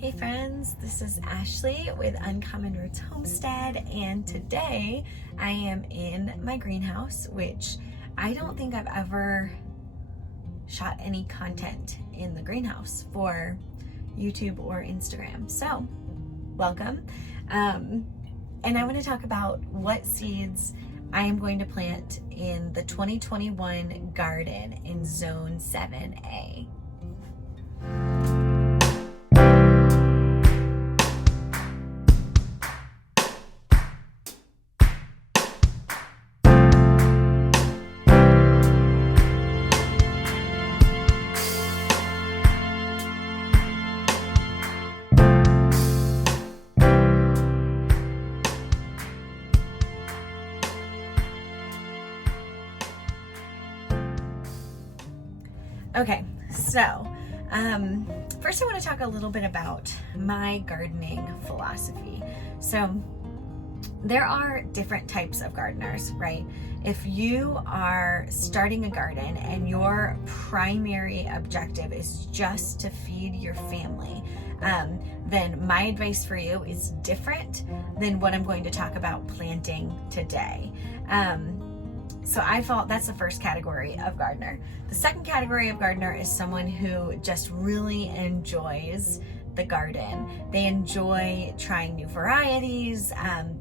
Hey friends, this is Ashley with Uncommon Roots Homestead, and today I am in my greenhouse, which I don't think I've ever shot any content in the greenhouse for YouTube or Instagram. So, welcome. And I want to talk about what seeds I am going to plant in the 2021 garden in Zone 7A. Okay, so first I want to talk a little bit about my gardening philosophy. So there are different types of gardeners, right? If you are starting a garden and your primary objective is just to feed your family, then my advice for you is different than what I'm going to talk about planting today. So I thought that's the first category of gardener. The second category of gardener is someone who just really enjoys the garden. They enjoy trying new varieties.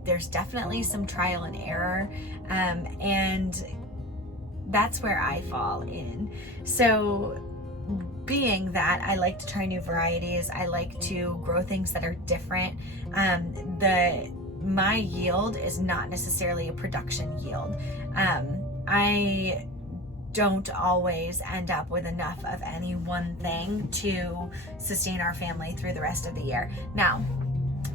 There's definitely some trial and error, and that's where I fall in. So being that I like to try new varieties, I like to grow things that are different. My yield is not necessarily a production yield. I don't always end up with enough of any one thing to sustain our family through the rest of the year. Now,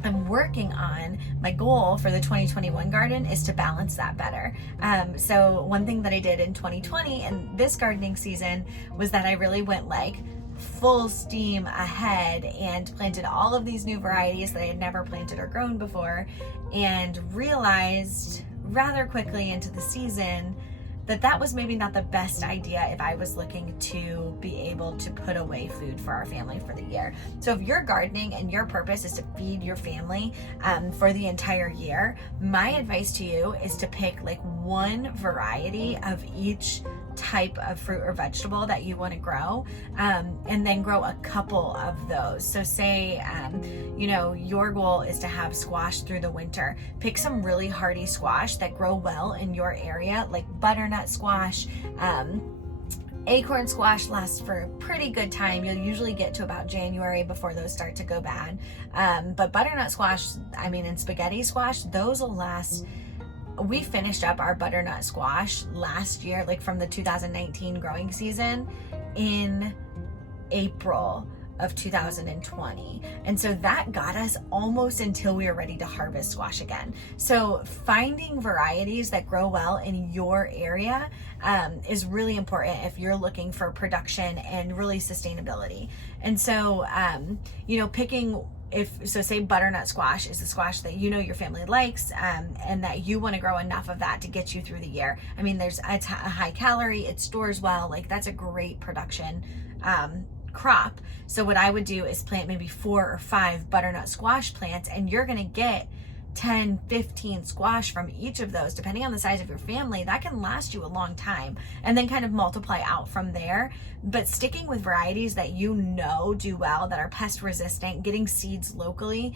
I'm working on my goal for the 2021 garden is to balance that better. So one thing that I did in 2020 and this gardening season was that I really went like full steam ahead and planted all of these new varieties that I had never planted or grown before, and realized rather quickly into the season that was maybe not the best idea if I was looking to be able to put away food for our family for the year. So if you're gardening and your purpose is to feed your family for the entire year, my advice to you is to pick like one variety of each type of fruit or vegetable that you want to grow, and then grow a couple of those. So say your goal is to have squash through the winter. Pick some really hardy squash that grow well in your area, like butternut squash. Acorn squash lasts for a pretty good time. You'll usually get to about January before those start to go bad. But butternut squash, and spaghetti squash, those will last. We finished up our butternut squash last year, like from the 2019 growing season, in April of 2020. And so that got us almost until we were ready to harvest squash again. So finding varieties that grow well in your area is really important if you're looking for production and really sustainability. And so, picking say butternut squash is the squash that your family likes, and that you want to grow enough of that to get you through the year. It's a high calorie, it stores well, like that's a great production crop. So what I would do is plant maybe 4 or 5 butternut squash plants, and you're going to get 10, 15 squash from each of those, depending on the size of your family. That can last you a long time, and then kind of multiply out from there. But sticking with varieties that do well, that are pest resistant, getting seeds locally,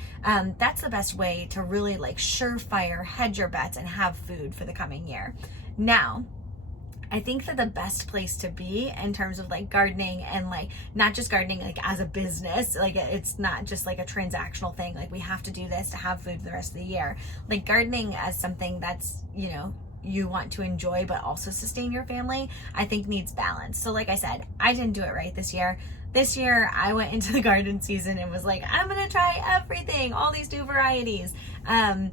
that's the best way to really like surefire hedge your bets and have food for the coming year. Now, I think that the best place to be in terms of like gardening, and like not just gardening like as a business, like it's not just like a transactional thing, like we have to do this to have food for the rest of the year. Like gardening as something that's, you want to enjoy but also sustain your family, I think needs balance. So like I said, I didn't do it right this year. This year I went into the garden season and was like, I'm gonna try everything, all these new varieties. And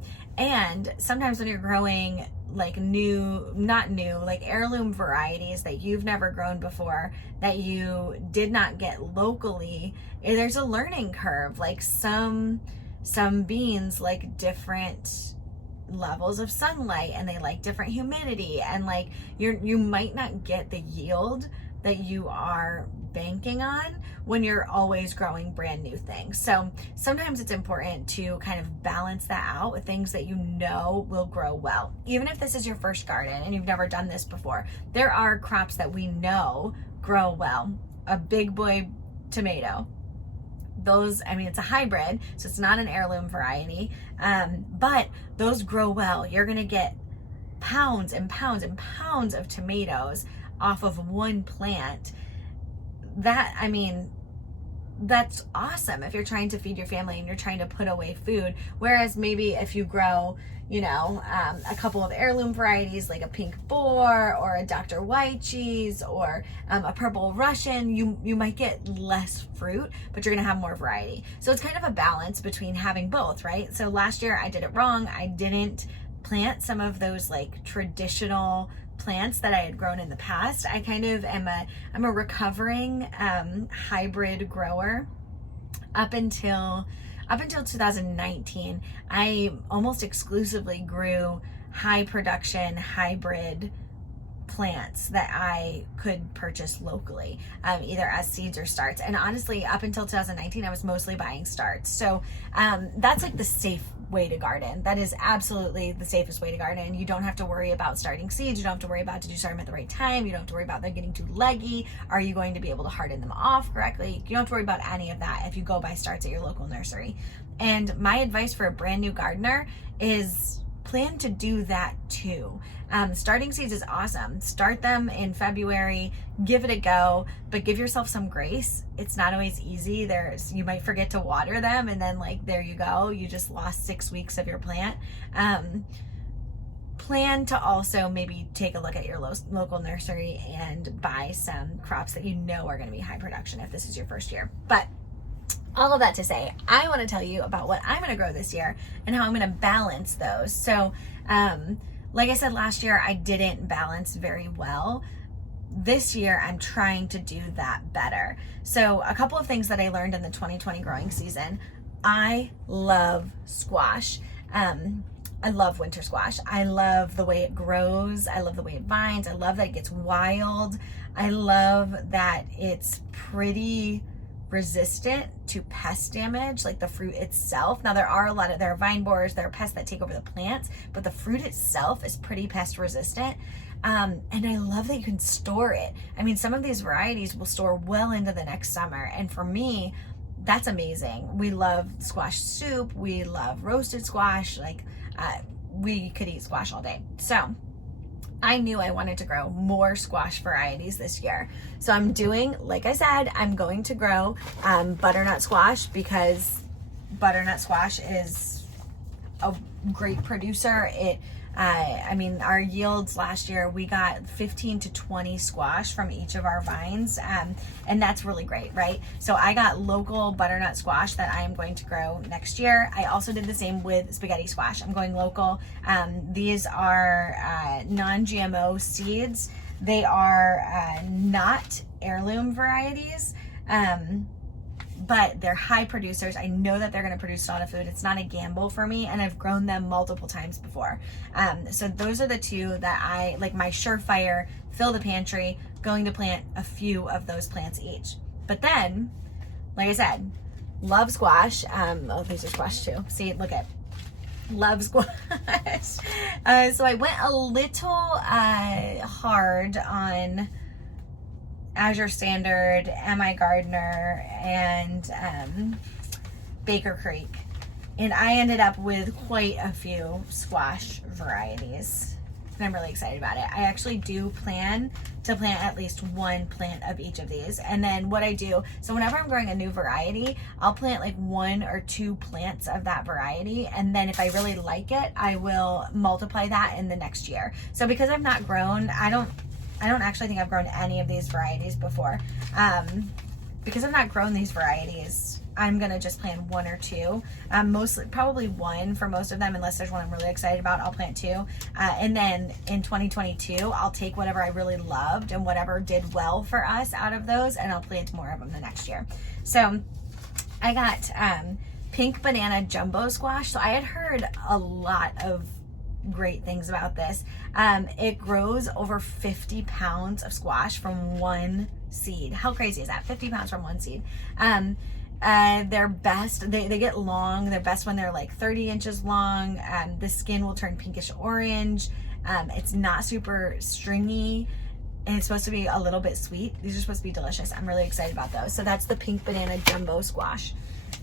sometimes when you're growing like like heirloom varieties that you've never grown before, that you did not get locally, there's a learning curve. Like some beans like different levels of sunlight, and they like different humidity, and like you might not get the yield that you are banking on when you're always growing brand new things. So sometimes it's important to kind of balance that out with things that you know will grow well. Even if this is your first garden and you've never done this before, there are crops that we know grow well. A big boy tomato. Those, I mean, it's a hybrid, so it's not an heirloom variety, but those grow well. You're gonna get pounds and pounds and pounds of tomatoes off of one plant. That, I mean, that's awesome if you're trying to feed your family and you're trying to put away food. Whereas maybe if you grow, you know, a couple of heirloom varieties like a pink boar or a Dr. White cheese or a purple Russian, you might get less fruit, but you're gonna have more variety. So it's kind of a balance between having both, right? So last year I did it wrong. I didn't plant some of those like traditional plants that I had grown in the past. I kind of I'm a recovering hybrid grower. Up until 2019, I almost exclusively grew high production hybrid plants that I could purchase locally, either as seeds or starts. And honestly, up until 2019, I was mostly buying starts. So that's like the safe way to garden. That is absolutely the safest way to garden. You don't have to worry about starting seeds. You don't have to worry about, did you start them at the right time? You don't have to worry about them getting too leggy. Are you going to be able to harden them off correctly? You don't have to worry about any of that if you go buy starts at your local nursery. And my advice for a brand new gardener is plan to do that too. Starting seeds is awesome. Start them in February, give it a go, but give yourself some grace. It's not always easy. You might forget to water them, and then like, there you go. You just lost 6 weeks of your plant. Plan to also maybe take a look at your local nursery and buy some crops that you know are going to be high production if this is your first year. But all of that to say, I want to tell you about what I'm going to grow this year and how I'm going to balance those. So, like I said, last year I didn't balance very well. This year I'm trying to do that better. So a couple of things that I learned in the 2020 growing season. I love squash. I love winter squash. I love the way it grows. I love the way it vines. I love that it gets wild. I love that it's pretty resistant to pest damage, like the fruit itself. Now there are vine borers, there are pests that take over the plants, but the fruit itself is pretty pest resistant. And I love that you can store it. I mean, some of these varieties will store well into the next summer. And for me, that's amazing. We love squash soup. We love roasted squash. Like, we could eat squash all day. So I knew I wanted to grow more squash varieties this year. So I'm doing, like I said, I'm going to grow butternut squash, because butternut squash is a great producer. I mean, our yields last year, we got 15 to 20 squash from each of our vines, and that's really great, right? So I got local butternut squash that I am going to grow next year. I also did the same with spaghetti squash. I'm going local. These are non-GMO seeds. They are not heirloom varieties, but they're high producers. I know that they're going to produce a lot of food. It's not a gamble for me, and I've grown them multiple times before. So those are the two that I like, my surefire fill the pantry, going to plant a few of those plants each. But then, like I said, love squash. Oh, these are squash too. See, look at, love squash. So I went a little hard on Azure Standard, MIGardener, and Baker Creek. And I ended up with quite a few squash varieties. And I'm really excited about it. I actually do plan to plant at least one plant of each of these. And then what I do, so whenever I'm growing a new variety, I'll plant like 1 or 2 plants of that variety. And then if I really like it, I will multiply that in the next year. So because I've not grown, I don't actually think I've grown any of these varieties before. Because I've not grown these varieties, I'm gonna just plant 1 or 2. Mostly, probably 1 for most of them, unless there's one I'm really excited about, I'll plant 2. And then in 2022, I'll take whatever I really loved and whatever did well for us out of those, and I'll plant more of them the next year. So I got pink banana jumbo squash. So I had heard a lot of great things about this. It grows over 50 pounds of squash from one seed. How crazy is that? 50 pounds from one seed. They're best, they get long. They're best when they're like 30 inches long. The skin will turn pinkish orange. It's not super stringy, and it's supposed to be a little bit sweet. These are supposed to be delicious. I'm really excited about those. So that's the pink banana jumbo squash.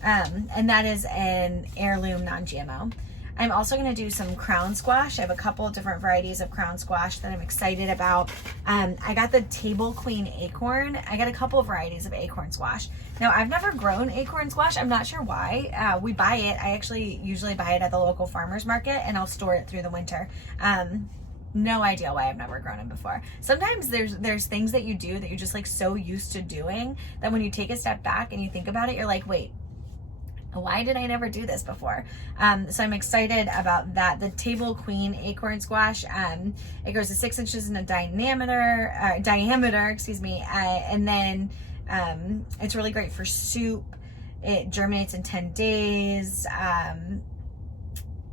And that is an heirloom non-GMO. I'm also going to do some crown squash. I have a couple of different varieties of crown squash that I'm excited about. I got the Table Queen acorn. I got a couple of varieties of acorn squash. Now, I've never grown acorn squash. I'm not sure why. We buy it. I actually usually buy it at the local farmer's market, and I'll store it through the winter. No idea why I've never grown it before. Sometimes there's things that you do that you're just like so used to doing that when you take a step back and you think about it, you're like, wait, why did I never do this before? So I'm excited about that. The Table Queen acorn squash, it grows to 6 inches in a diameter, and then it's really great for soup. It germinates in 10 days,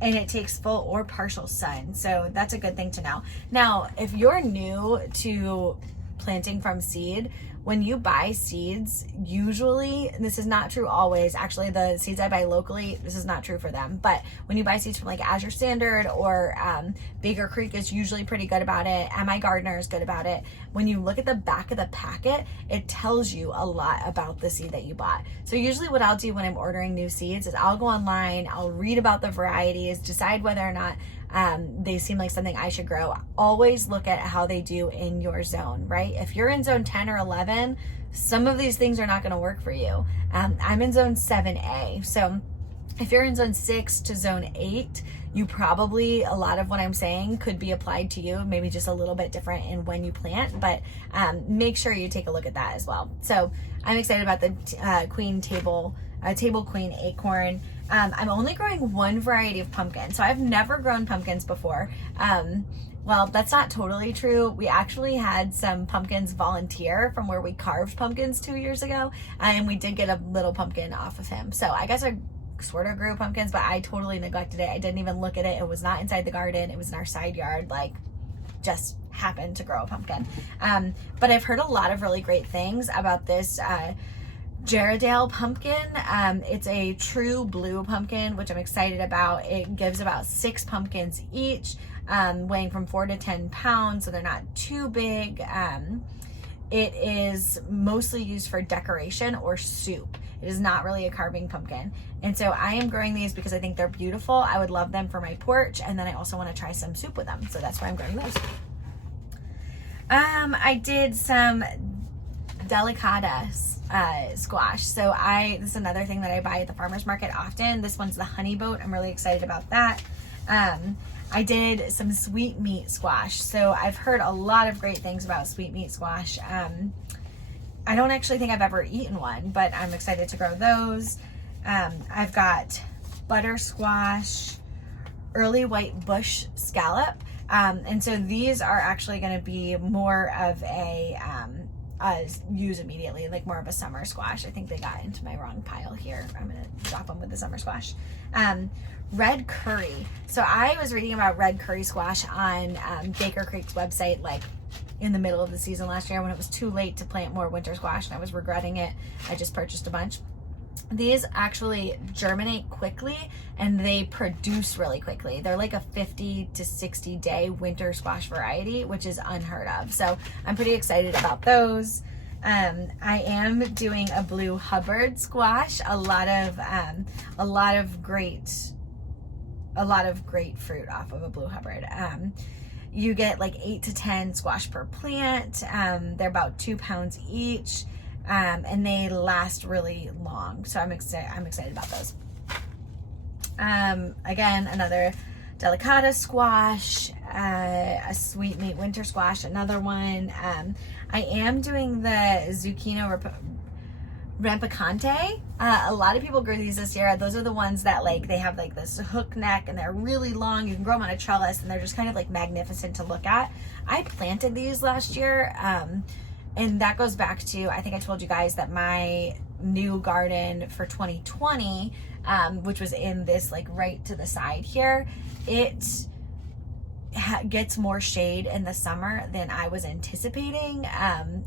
and it takes full or partial sun. So that's a good thing to know. Now, if you're new to planting from seed, when you buy seeds, usually, and this is not true always, actually the seeds I buy locally, this is not true for them, but when you buy seeds from like Azure Standard or Baker Creek is usually pretty good about it, MIGardener is good about it. When you look at the back of the packet, it tells you a lot about the seed that you bought. So usually what I'll do when I'm ordering new seeds is I'll go online, I'll read about the varieties, decide whether or not they seem like something I should grow. Always look at how they do in your zone, right? If you're in zone 10 or 11, some of these things are not going to work for you. I'm in zone 7A. So if you're in zone 6 to zone 8, you probably, a lot of what I'm saying could be applied to you, maybe just a little bit different in when you plant, but make sure you take a look at that as well. So I'm excited about the Table Queen acorn. I'm only growing one variety of pumpkin. So I've never grown pumpkins before. Well, that's not totally true. We actually had some pumpkins volunteer from where we carved pumpkins 2 years ago, and we did get a little pumpkin off of him. So I guess I sort of grew pumpkins, but I totally neglected it. I didn't even look at it. It was not inside the garden. It was in our side yard, like just happened to grow a pumpkin. But I've heard a lot of really great things about this Jarrahdale pumpkin. It's a true blue pumpkin, which I'm excited about. It gives about 6 pumpkins each, weighing from 4 to 10 pounds, so they're not too big. It is mostly used for decoration or soup. It is not really a carving pumpkin. And so I am growing these because I think they're beautiful. I would love them for my porch, and then I also want to try some soup with them. So that's why I'm growing those. I did some delicata squash. So this is another thing that I buy at the farmer's market often. This one's the honey boat. I'm really excited about that. I did some sweet meat squash. So I've heard a lot of great things about sweet meat squash. I don't actually think I've ever eaten one, but I'm excited to grow those. I've got butter squash, early white bush scallop. And so these are actually going to be more of a use immediately, like more of a summer squash. I think they got into my wrong pile here. I'm going to drop them with the summer squash. Red curry. So I was reading about red curry squash on Baker Creek's website, like in the middle of the season last year when it was too late to plant more winter squash and I was regretting it. I just purchased a bunch. These actually germinate quickly and they produce really quickly. They're like a 50 to 60 day winter squash variety, which is unheard of. So I'm pretty excited about those. I am doing a blue Hubbard squash. A lot of great fruit off of a blue Hubbard. You get like 8 to 10 squash per plant. They're about 2 pounds each. And they last really long. So I'm excited about those. Again, another delicata squash, a sweet meat winter squash, another one. I am doing the zucchini rampicante. A lot of people grew these this year. Those are the ones that like they have like this hook neck and they're really long. You can grow them on a trellis and they're just kind of like magnificent to look at. I planted these last year. And that goes back to, I think I told you guys that my new garden for 2020, which was in this like right to the side here, it gets more shade in the summer than I was anticipating,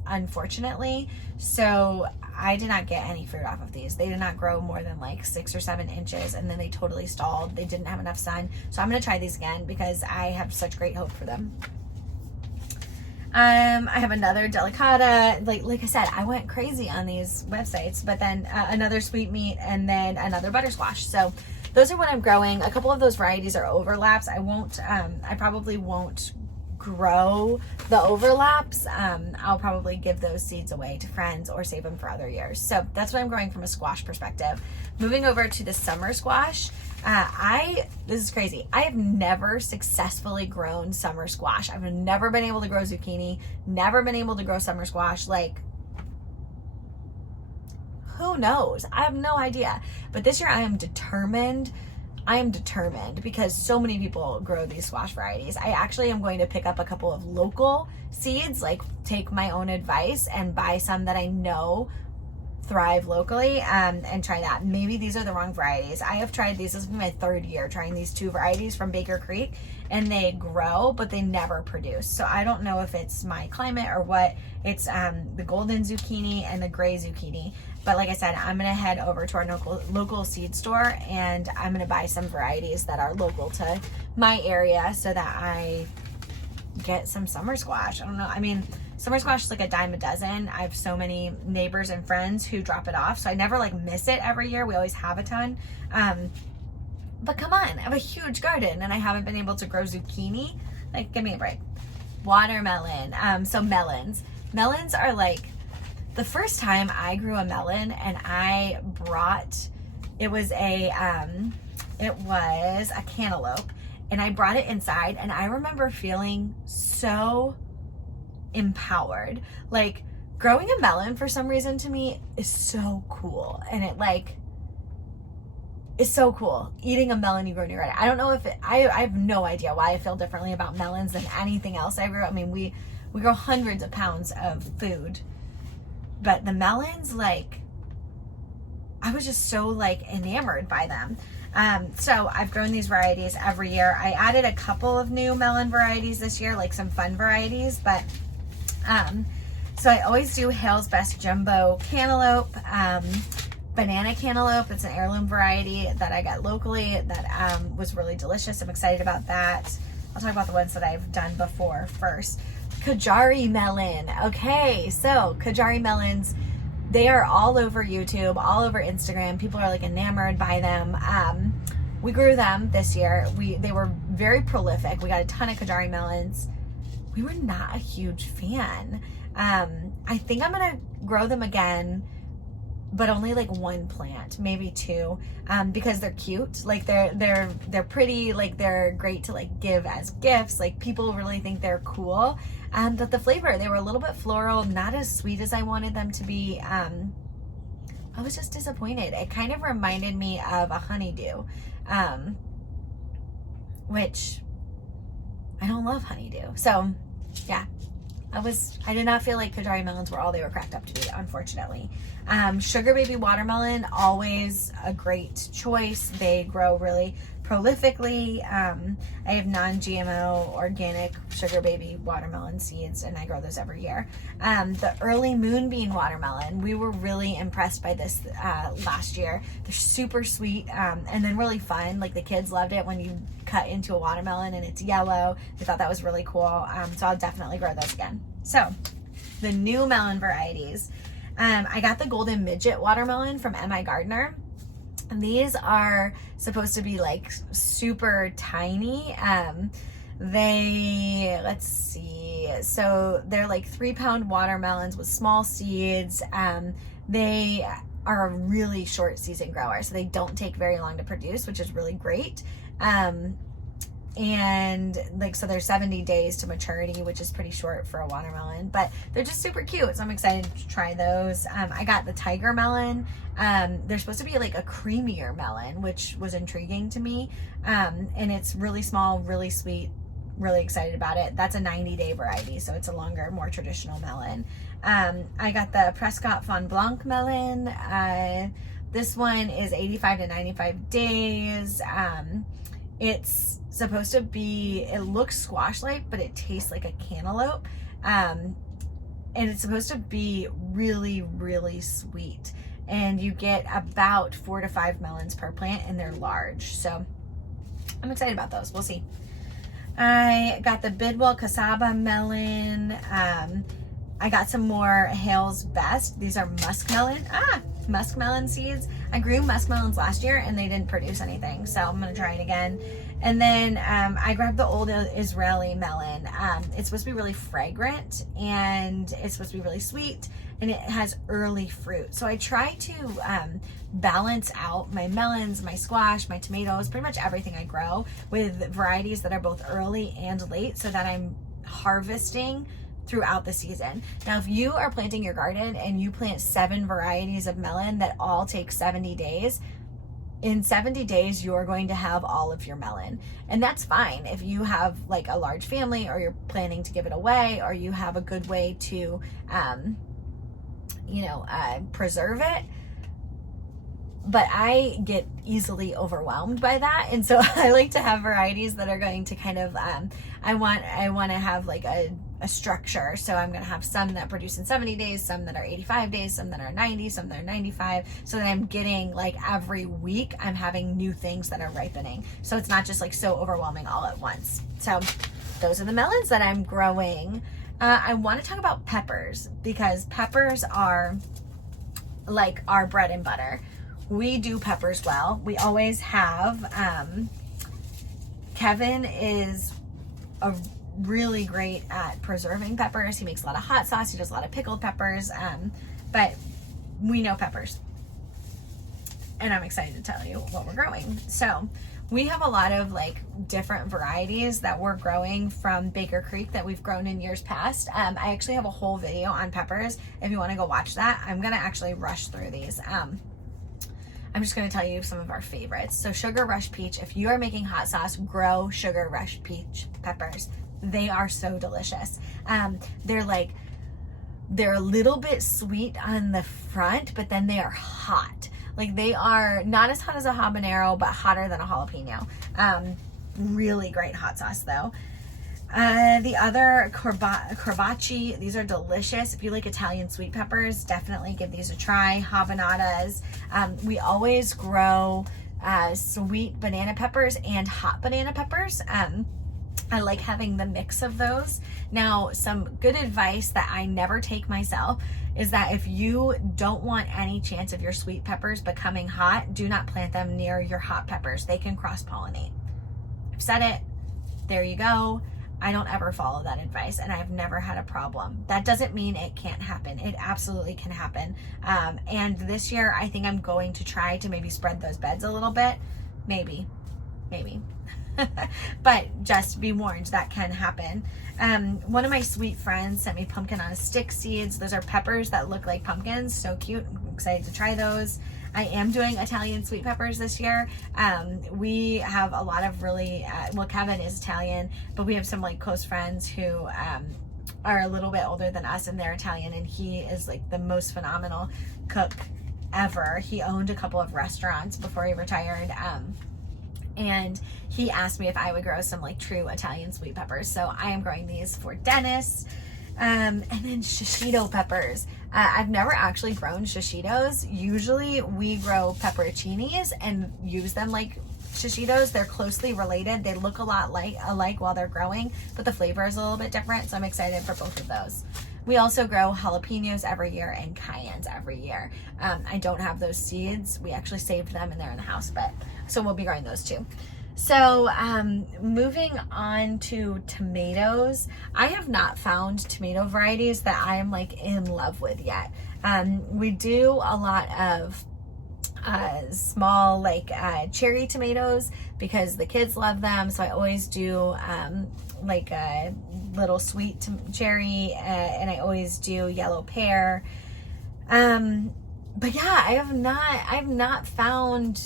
unfortunately. So I did not get any fruit off of these. They did not grow more than like 6 or 7 inches, and then they totally stalled. They didn't have enough sun. So I'm going to try these again because I have such great hope for them. I have another delicata. Like I said, I went crazy on these websites, but then another sweet meat, and then another butter squash. So those are what I'm growing. A couple of those varieties are overlaps. I probably won't grow the overlaps. I'll probably give those seeds away to friends or save them for other years. So that's what I'm growing from a squash perspective. Moving over to the summer squash. This is crazy. I have never successfully grown summer squash. I've never been able to grow zucchini, never been able to grow summer squash. Like, who knows? I have no idea. But this year I am determined. Because so many people grow these squash varieties. I actually am going to pick up a couple of local seeds, like take my own advice and buy some that I know thrive locally, and try that. Maybe these are the wrong varieties. I have tried these. This is my 3rd year trying these 2 varieties from Baker Creek, and they grow, but they never produce. So I don't know if it's my climate or what. It's the golden zucchini and the gray zucchini. But like I said, I'm going to head over to our local seed store, and I'm going to buy some varieties that are local to my area so that I get some summer squash. I don't know. I mean, summer squash is like a dime a dozen. I have so many neighbors and friends who drop it off, so I never like miss it every year. We always have a ton. But come on, I have a huge garden and I haven't been able to grow zucchini. Like, give me a break. Watermelon. So melons. Melons are like, the first time I grew a melon, and it was a cantaloupe, and I brought it inside, and I remember feeling so empowered. Like, growing a melon for some reason to me is so cool, and it like is so cool. Eating a melon you grow near it. I don't know if I have no idea why I feel differently about melons than anything else I grew. I mean, we grow hundreds of pounds of food, but the melons, like, I was just so like enamored by them. So I've grown these varieties every year. I added a couple of new melon varieties this year, like some fun varieties, but so I always do Hale's Best Jumbo Cantaloupe, banana cantaloupe. It's an heirloom variety that I got locally that was really delicious. I'm excited about that. I'll talk about the ones that I've done before first. Kajari melon. Okay, so Kajari melons, they are all over YouTube, all over Instagram. People are like enamored by them. We grew them this year. They were very prolific. We got a ton of Kajari melons. We were not a huge fan. I think I'm gonna grow them again, but only like 1 plant, maybe 2, because they're cute. Like they're pretty. Like they're great to like give as gifts. Like people really think they're cool. But the flavor, they were a little bit floral, not as sweet as I wanted them to be. I was just disappointed. It kind of reminded me of a honeydew, which I don't love honeydew. So yeah, I did not feel like Kajari melons were all they were cracked up to be, unfortunately. Sugar baby watermelon, always a great choice. They grow really prolifically. I have non-GMO organic sugar baby watermelon seeds, and I grow those every year. The early moonbeam watermelon, we were really impressed by this last year. They're super sweet, and then really fun. Like the kids loved it when you cut into a watermelon and it's yellow. They thought that was really cool. So I'll definitely grow those again. So the new melon varieties. I got the golden midget watermelon from MIGardener. And these are supposed to be like super tiny. Let's see. So they're like 3-pound watermelons with small seeds. They are a really short season grower, so they don't take very long to produce, which is really great. And like, so they're 70 days to maturity, which is pretty short for a watermelon, but they're just super cute. So I'm excited to try those. I got the tiger melon. They're supposed to be like a creamier melon, which was intriguing to me. And it's really small, really sweet, really excited about it. That's a 90-day variety, so it's a longer, more traditional melon. I got the Prescott Fond Blanc melon. This one is 85 to 95 days. It's supposed to be, it looks squash-like, but it tastes like a cantaloupe. And it's supposed to be really, really sweet. And you get about 4 to 5 melons per plant, and they're large. So I'm excited about those. We'll see. I got the Bidwell Casaba melon. I got some more Hale's Best. These are muskmelon seeds. I grew muskmelons last year and they didn't produce anything, so I'm gonna try it again. And then I grabbed the old Israeli melon. It's supposed to be really fragrant, and it's supposed to be really sweet, and it has early fruit. So I try to balance out my melons, my squash, my tomatoes, pretty much everything I grow with varieties that are both early and late, so that I'm harvesting throughout the season. Now, if you are planting your garden and you plant 7 varieties of melon that all take 70 days, in 70 days, you're going to have all of your melon. And that's fine if you have like a large family, or you're planning to give it away, or you have a good way to, preserve it. But I get easily overwhelmed by that. And so I like to have varieties that are going to kind of, I want to have like a structure. So I'm going to have some that produce in 70 days, some that are 85 days, some that are 90, some that are 95. So that I'm getting like every week, I'm having new things that are ripening. So it's not just like so overwhelming all at once. So those are the melons that I'm growing. I want to talk about peppers, because peppers are like our bread and butter. We do peppers well. We always have. Kevin is really great at preserving peppers. He makes a lot of hot sauce. He does a lot of pickled peppers. But we know peppers. And I'm excited to tell you what we're growing. So we have a lot of like different varieties that we're growing from Baker Creek that we've grown in years past. I actually have a whole video on peppers. If you want to go watch that, I'm going to actually rush through these. I'm just going to tell you some of our favorites. So Sugar Rush Peach. If you are making hot sauce, grow Sugar Rush Peach peppers. They are so delicious. They're a little bit sweet on the front, but then they are hot. Like, they are not as hot as a habanero, but hotter than a jalapeno. Really great hot sauce though. The other Corbaci, these are delicious. If you like Italian sweet peppers, definitely give these a try. Habanadas. We always grow sweet banana peppers and hot banana peppers. I like having the mix of those. Now, some good advice that I never take myself is that if you don't want any chance of your sweet peppers becoming hot, do not plant them near your hot peppers. They can cross-pollinate. I've said it. There you go. I don't ever follow that advice, and I've never had a problem. That doesn't mean it can't happen. It absolutely can happen. And this year, I think I'm going to try to maybe spread those beds a little bit. Maybe. But just be warned, that can happen. One of my sweet friends sent me pumpkin on a stick seeds. Those are peppers that look like pumpkins. So cute. I'm excited to try those. I am doing Italian sweet peppers this year. We have a lot of really, Kevin is Italian, but we have some like close friends who are a little bit older than us, and they're Italian, and he is like the most phenomenal cook ever. He owned a couple of restaurants before he retired. And he asked me if I would grow some like true Italian sweet peppers. So I am growing these for Dennis. And then shishito peppers. I've never actually grown shishitos. Usually we grow pepperoncinis and use them like shishitos. They're closely related. They look a lot alike while they're growing, but the flavor is a little bit different. So I'm excited for both of those. We also grow jalapenos every year and cayennes every year. I don't have those seeds. We actually saved them and they're in the house, but so we'll be growing those too. So moving on to tomatoes, I have not found tomato varieties that I am like in love with yet. We do a lot of small like cherry tomatoes because the kids love them. So I always do like a little sweet cherry, and I always do yellow pear. But yeah, I have not found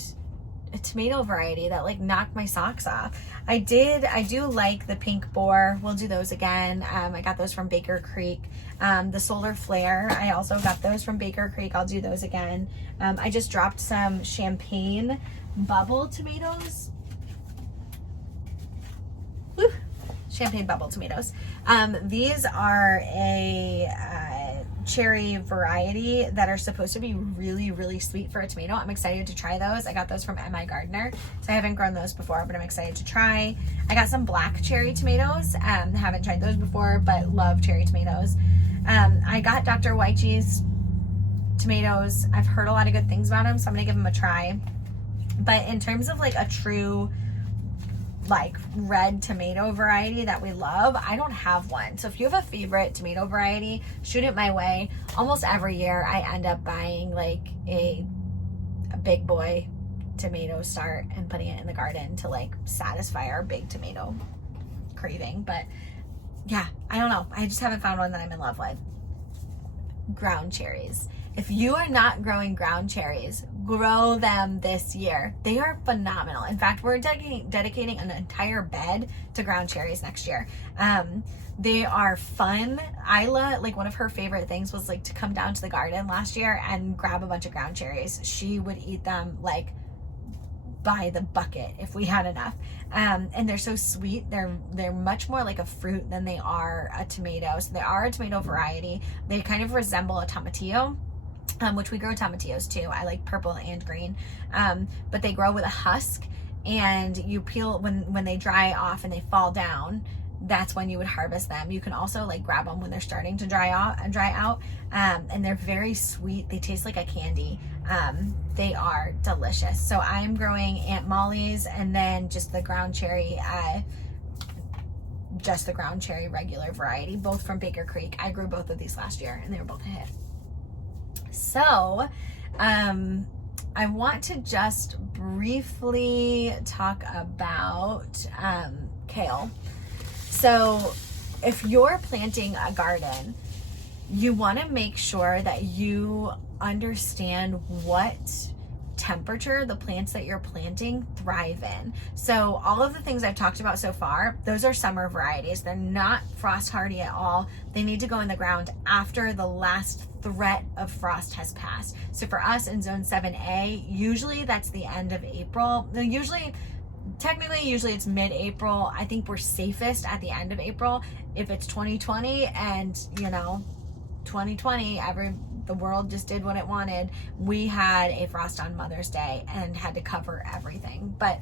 a tomato variety that like knocked my socks off. I do like the pink boar. We'll do those again. I got those from Baker Creek. The solar flare, I also got those from Baker Creek. I'll do those again. I just dropped some champagne bubble tomatoes. champagne bubble tomatoes. These are a cherry variety that are supposed to be really, really sweet for a tomato. I'm excited to try those. I got those from MIGardener, so I haven't grown those before, but I'm excited to try. I got some black cherry tomatoes. Haven't tried those before, but love cherry tomatoes. I got Dr. Wyche's tomatoes. I've heard a lot of good things about them, so I'm gonna give them a try. But in terms of like a true like red tomato variety that we love, I don't have one. So if you have a favorite tomato variety, shoot it my way. Almost every year I end up buying like a big boy tomato start and putting it in the garden to like satisfy our big tomato craving. But yeah, I don't know, I just haven't found one that I'm in love with. Ground cherries. If you are not growing ground cherries, grow them this year. They are phenomenal. In fact, we're dedicating an entire bed to ground cherries next year. They are fun. Isla, like one of her favorite things was like to come down to the garden last year and grab a bunch of ground cherries. She would eat them like by the bucket if we had enough. And they're so sweet. They're much more like a fruit than they are a tomato. So they are a tomato variety. They kind of resemble a tomatillo. Which we grow tomatillos too. I like purple and green, but they grow with a husk, and you peel when they dry off and they fall down. That's when you would harvest them. You can also like grab them when they're starting to dry out, and they're very sweet. They taste like a candy. They are delicious. So I'm growing Aunt Molly's and then just the ground cherry regular variety, both from Baker Creek. I grew both of these last year and they were both a hit. So, I want to just briefly talk about kale. So, if you're planting a garden, you want to make sure that you understand what temperature the plants that you're planting thrive in. So all of the things I've talked about so far, those are summer varieties. They're not frost hardy at all. They need to go in the ground after the last threat of frost has passed. So for us in zone 7A, usually that's the end of April. Usually it's mid-April. I think we're safest at the end of April. If it's 2020 and 2020, the world just did what it wanted. We had a frost on Mother's Day and had to cover everything. But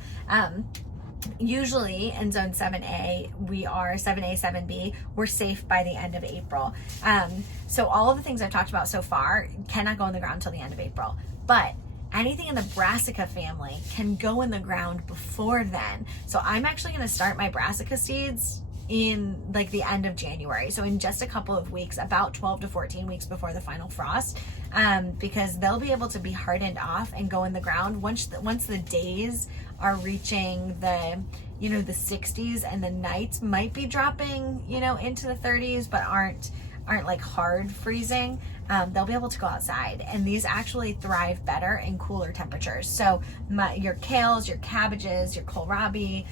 usually in zone 7A, we are 7A, 7B, we're safe by the end of April. So all of the things I've talked about so far cannot go in the ground until the end of April. But anything in the brassica family can go in the ground before then. So I'm actually going to start my brassica seeds in like the end of January. So in just a couple of weeks, about 12 to 14 weeks before the final frost, because they'll be able to be hardened off and go in the ground once the days are reaching the 60s and the nights might be dropping, into the 30s, but aren't like hard freezing. They'll be able to go outside, and these actually thrive better in cooler temperatures. So your kales, your cabbages, your kohlrabi,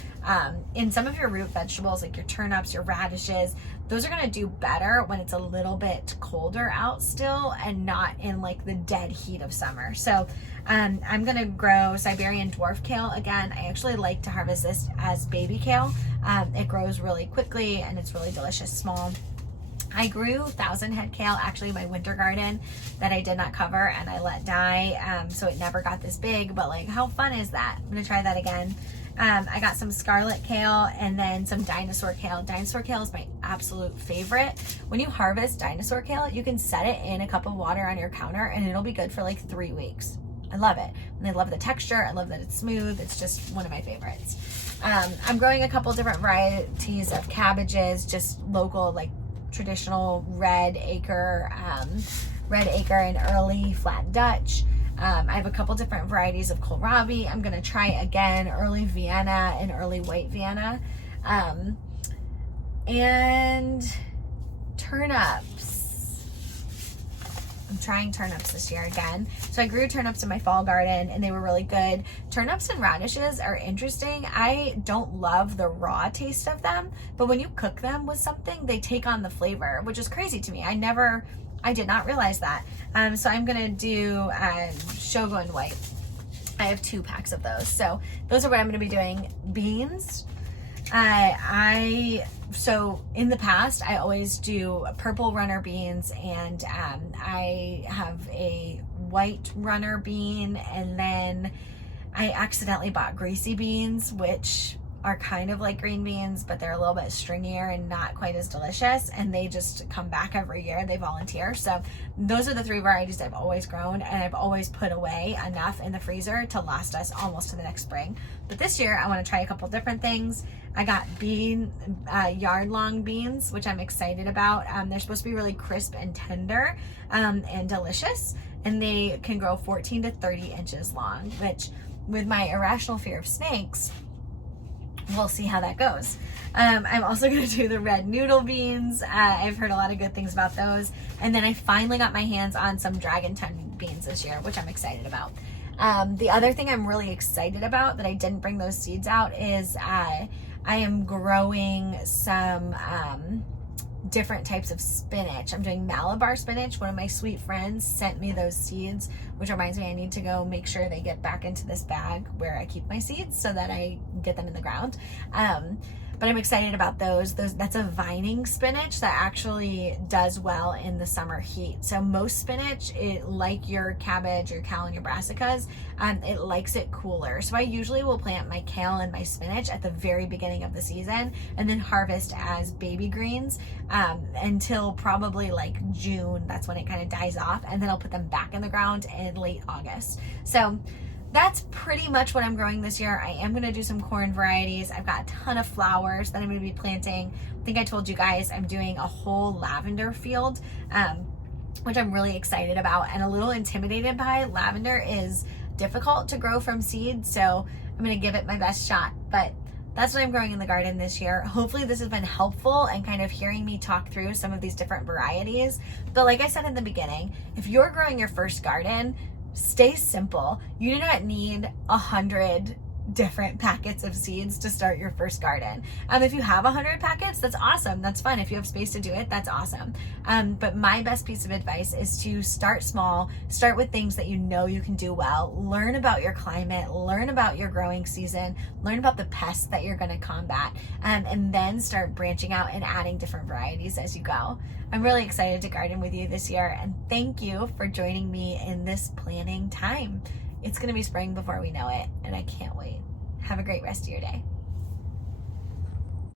in some of your root vegetables like your turnips, your radishes, those are going to do better when it's a little bit colder out still and not in like the dead heat of summer. So I'm going to grow Siberian dwarf kale again. I actually like to harvest this as baby kale. It grows really quickly and it's really delicious, small. I grew 1,000 head kale, actually my winter garden that I did not cover and I let die. So it never got this big, but like how fun is that? I'm gonna try that again. I got some scarlet kale and then some dinosaur kale. Dinosaur kale is my absolute favorite. When you harvest dinosaur kale, you can set it in a cup of water on your counter and it'll be good for like 3 weeks. I love it. And I love the texture. I love that it's smooth. It's just one of my favorites. I'm growing a couple different varieties of cabbages, just local, like traditional red acre and early flat Dutch. I have a couple different varieties of kohlrabi. I'm gonna try again early Vienna and early white Vienna, and turnips. I'm trying turnips this year again. So I grew turnips in my fall garden and they were really good. Turnips and radishes are interesting. I don't love the raw taste of them, but when you cook them with something, they take on the flavor, which is crazy to me. I did not realize that. So I'm gonna do shogun white. I have 2 packs of those. So those are what I'm gonna be doing. Beans. So in the past, I always do purple runner beans, and I have a white runner bean, and then I accidentally bought greasy beans, which are kind of like green beans, but they're a little bit stringier and not quite as delicious, and they just come back every year. They volunteer. So those are the 3 varieties I've always grown, and I've always put away enough in the freezer to last us almost to the next spring. But this year I want to try a couple different things. I got yard long beans, which I'm excited about. They're supposed to be really crisp and tender and delicious, and they can grow 14 to 30 inches long, which with my irrational fear of snakes, we'll see how that goes. I'm also going to do the red noodle beans. I've heard a lot of good things about those. And then I finally got my hands on some dragon tongue beans this year, which I'm excited about. The other thing I'm really excited about that I didn't bring those seeds out is I am growing some different types of spinach. I'm doing Malabar spinach. One of my sweet friends sent me those seeds, which reminds me I need to go make sure they get back into this bag where I keep my seeds so that I get them in the ground. But I'm excited about those. That's a vining spinach that actually does well in the summer heat. So most spinach, like your cabbage, your kale, and your brassicas, it likes it cooler. So I usually will plant my kale and my spinach at the very beginning of the season and then harvest as baby greens until probably like June. That's when it kind of dies off, and then I'll put them back in the ground in late August. So that's pretty much what I'm growing this year. I am going to do some corn varieties. I've got a ton of flowers that I'm going to be planting. I think I told you guys I'm doing a whole lavender field, which I'm really excited about and a little intimidated by. Lavender is difficult to grow from seed, so I'm going to give it my best shot. But that's what I'm growing in the garden this year. Hopefully this has been helpful and kind of hearing me talk through some of these different varieties. But like I said in the beginning, if you're growing your first garden, stay simple. You do not need 100 different packets of seeds to start your first garden. If you have 100 packets, that's awesome. That's fun. If you have space to do it, that's awesome. But my best piece of advice is to start small, start with things that you know you can do well, learn about your climate, learn about your growing season, learn about the pests that you're going to combat, and then start branching out and adding different varieties as you go. I'm really excited to garden with you this year, and thank you for joining me in this planning time. It's going to be spring before we know it, and I can't wait. Have a great rest of your day.